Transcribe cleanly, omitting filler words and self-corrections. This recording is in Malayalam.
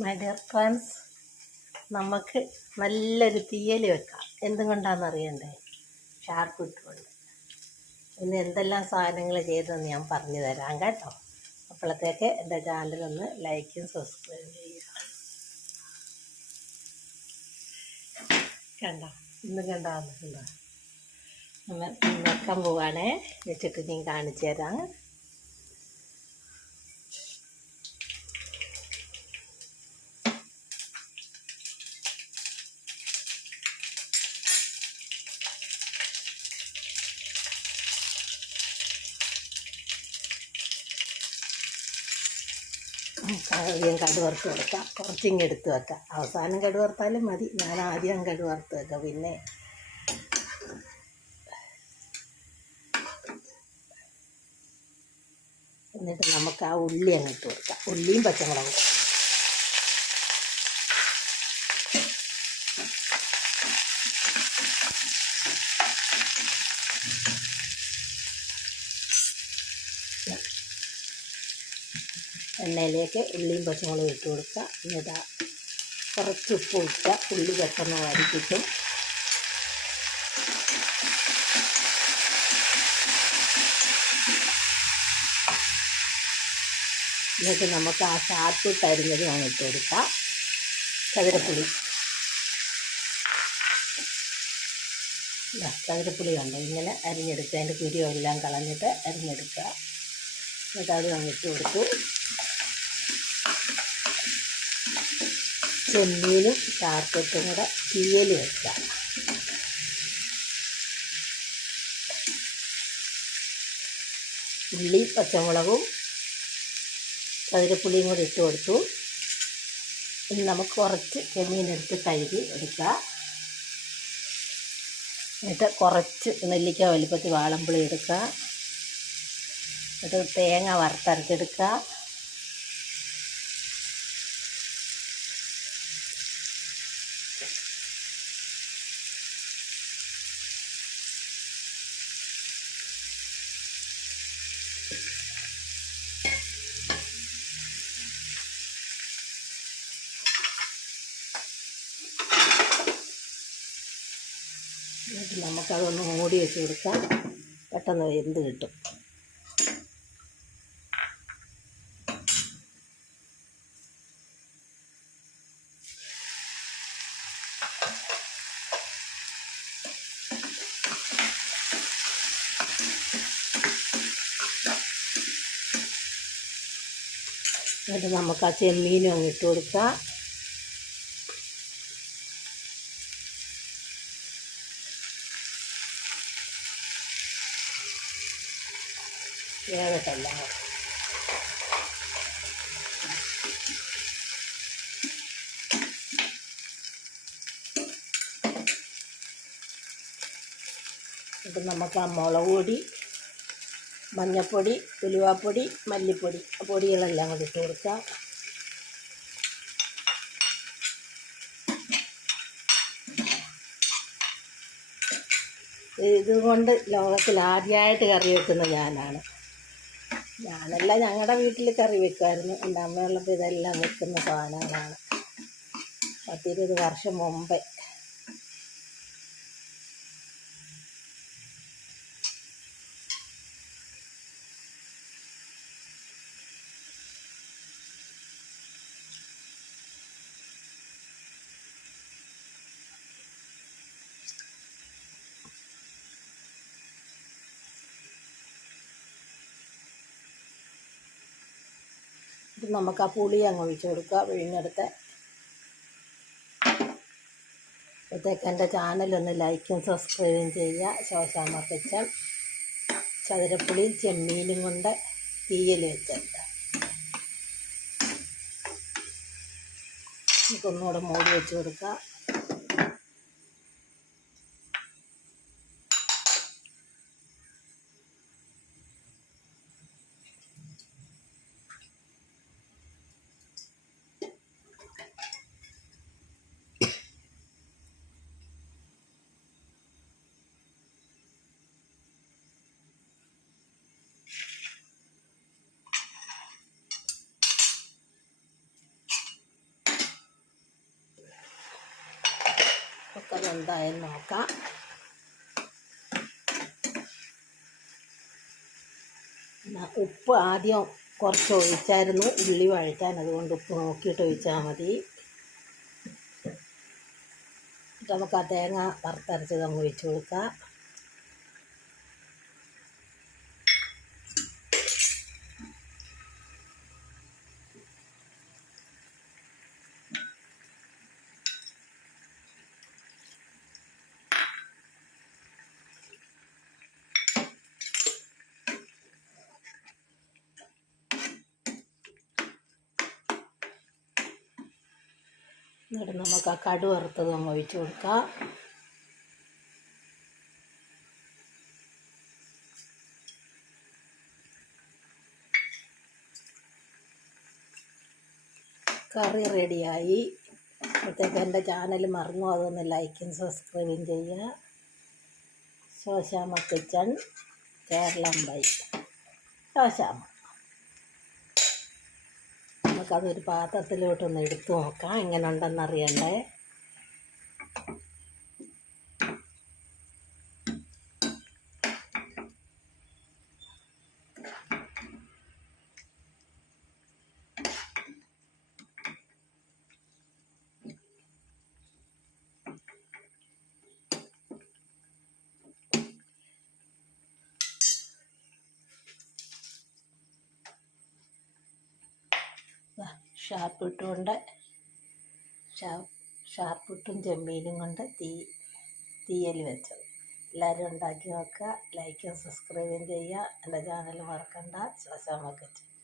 മൈ ഡിയർ ഫ്രണ്ട്സ്, നമുക്ക് നല്ലൊരു തീയൽ വെക്കാം. എന്തുകൊണ്ടാണെന്നറിയണ്ടേ? ഷാർപ്പ് ഇട്ടുകൊണ്ട്. ഇന്ന് എന്തെല്ലാം സാധനങ്ങൾ ചെയ്തതെന്ന് ഞാൻ പറഞ്ഞു തരാം കേട്ടോ. അപ്പോഴത്തേക്ക് എൻ്റെ ചാനലൊന്ന് ലൈക്കും സബ്സ്ക്രൈബ് ചെയ്യുക. കണ്ടോ, ഇന്ന് കണ്ടോ വെക്കാൻ പോവാണേ. വെച്ചിട്ട് ഞാൻ കാണിച്ചു തരാം. ആദ്യം കടുവറുത്ത് വെക്കാം, കുറച്ചിങ്ങ് എടുത്ത് വെക്കാം. അവസാനം കടുവറുത്താലും മതി. ഞാൻ ആദ്യം കടുവറുത്ത് വെക്കാം. പിന്നെ എന്നിട്ട് നമുക്ക് ആ ഉള്ളി അങ്ങ് ഇട്ട് കൊടുക്കാം. ഉള്ളിയും പച്ചമുളകും. എണ്ണയിലേക്ക് ഉള്ളിയും പച്ചമുളകും ഇട്ട് കൊടുക്കുക. എന്നിട്ട് കുറച്ച് ഉപ്പ് ഇട്ടുക. ഉള്ളി പെട്ടെന്ന് വരച്ചിട്ടും എന്നിട്ട് നമുക്ക് ആ ഷാർപ്പിട്ട് അരിഞ്ഞതും അങ്ങ് ഇട്ട് കൊടുക്കാം. ചതുരപ്പുളി കണ്ടോ, ഇങ്ങനെ അരിഞ്ഞെടുക്കുക. അതിൻ്റെ കുരുവെല്ലാം കളഞ്ഞിട്ട് അരിഞ്ഞെടുക്കുക. എന്നിട്ട് അത് അങ്ങ് ഇട്ട് കൊടുത്തു. ചെമ്മീനും ഷാർപ്പിട്ടും കൂടെ തീയൽ വെക്കുക. ഉള്ളി പച്ചമുളകും ചതുരപ്പുളിയും കൂടി ഇട്ട് കൊടുത്തു. ഇനി നമുക്ക് കുറച്ച് ചെമ്മീനെടുത്ത് കഴുകി എടുക്കുക. എന്നിട്ട് കുറച്ച് നെല്ലിക്ക വലിപ്പത്തിൽ വാളംപുളി എടുക്കുക. എന്നിട്ട് തേങ്ങ വറുത്തരച്ചെടുക്കുക. എന്നിട്ട് നമുക്കതൊന്ന് മൂടി വെച്ച് കൊടുക്കാം. പെട്ടെന്ന് വെന്ത് കിട്ടും. എന്നിട്ട് നമുക്ക് ആ ചെമ്മീനും അങ്ങ് ഇട്ട് കൊടുക്കാം. വേഗത്തല്ല എന്നിട്ട് നമുക്ക് ആ മുളക് പൊടി, മഞ്ഞൾപ്പൊടി, ഉലുവാപ്പൊടി, മല്ലിപ്പൊടി, പൊടികളെല്ലാം കൂടി ഇട്ട് കൊടുക്കാം. ഇതുകൊണ്ട് ലോകത്തിൽ ആദ്യമായിട്ട് കറി വെക്കുന്ന ഞാനല്ല, ഞങ്ങളുടെ വീട്ടിൽ കറി വെക്കുമായിരുന്നു. എൻ്റെ അമ്മയുള്ളപ്പോൾ ഇതെല്ലാം വെക്കുന്ന സാധനങ്ങളാണ്. 10-20 വർഷം മുമ്പേ. ഇത് നമുക്ക് ആ പുളി അങ്ങ് ഒഴിച്ച് കൊടുക്കുക, പിഴിഞ്ഞെടുത്ത്. അപ്പോഴത്തേക്ക് എൻ്റെ ചാനലൊന്ന് ലൈക്കും സബ്സ്ക്രൈബും ചെയ്യുക. ശോശാമ്മ കിച്ചൺ ചതുരപ്പുളിയും ചെമ്മീനും കൊണ്ട് തീയൽ വെച്ചത്. നമുക്കൊന്നുകൂടെ മൂടി വെച്ച് കൊടുക്കുക. നമുക്കത് എന്തായെന്ന് നോക്കാം. ഉപ്പ് ആദ്യം കുറച്ച് ഒഴിച്ചായിരുന്നു ഉള്ളി വഴറ്റാൻ, അതുകൊണ്ട് ഉപ്പ് നോക്കിയിട്ട് ഒഴിച്ചാൽ മതി. നമുക്ക് ആ തേങ്ങ വറുത്തരച്ചത് അങ്ങ് ഒഴിച്ച് കൊടുക്കാം. എന്നിട്ട് നമുക്ക് ആ കടു വറുത്തത് അങ്ങ് ഒഴിച്ച് കൊടുക്കാം. കറി റെഡിയായി. അപ്പോഴത്തേക്ക് എൻ്റെ ചാനൽ മറന്നു, അതൊന്ന് ലൈക്കും സബ്സ്ക്രൈബും ചെയ്യുക. Shoshamma kitchen Keralam bye Shoshamma. നമുക്കതൊരു പാത്രത്തിലോട്ടൊന്ന് എടുത്തു നോക്കാം, എങ്ങനെ ഉണ്ടെന്ന് അറിയണ്ടേ. ഷാർപ്പിട്ടും ചെമ്മീനും കൊണ്ട് തീയൽ വെച്ചത്. എല്ലാവരും ഉണ്ടാക്കി നോക്കുക. ലൈക്കും സബ്സ്ക്രൈബും ചെയ്യുക. എൻ്റെ ചാനൽ മറക്കണ്ട. ശോശാമ്മ കിച്ചൺ.